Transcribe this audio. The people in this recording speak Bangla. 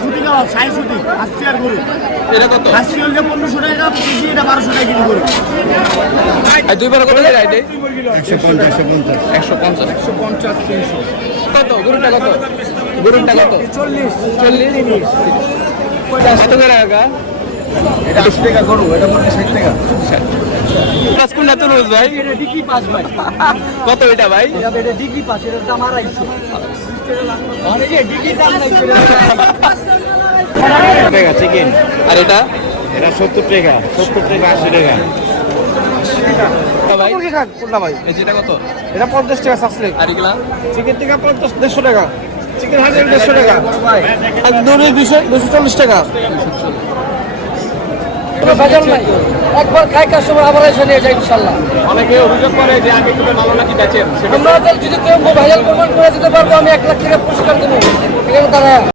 শুটি দাও সাই শুটি আসছে আর গরু এটা কত? আসছে হলে 1500 টাকা কেজি, এটা 1200 টাকা কিলো গরু। আর দুই বারে কত টাকা এটা? 150 150 150 300 কত? গরুটা কত? গরুটা কত? 40 40 কত করে টাকা? এটা 80 টাকা গরু, এটা মনে 60 টাকা। পাঁচ কোনটা তো রোজ ভাই? এটা ডিকি পাস ভাই, কত এটা ভাই? এটা ডিকি পাস, এর দাম 250। অনেকে ডিকি দাম নাই করে টাকা চিকেন, আর এটা? এটা 70 টাকা, 70 টাকা 80 টাকা। ভাই মুরগি খান কোনটা ভাই? এই যেটা কত? এটা 50 টাকা সাসলে। আর এগুলা? চিকেন টিকা 50 150 টাকা, চিকেন হাজার 150 টাকা, আর দড়ি 240 টাকা। কোনো ভেজাল নাই, একবার খাই কাস্টমার আবার এসে নিয়ে যায় ইনশাআল্লাহ। অনেকে অভিযোগ করে যে আগে থেকে ভালো নাকি বেচেন, আমরা যদি কেউ ভেজাল প্রমাণ করে দিতে পারবো, আমি 1 লাখ টাকা পুরস্কার দেবো। এখানে তারা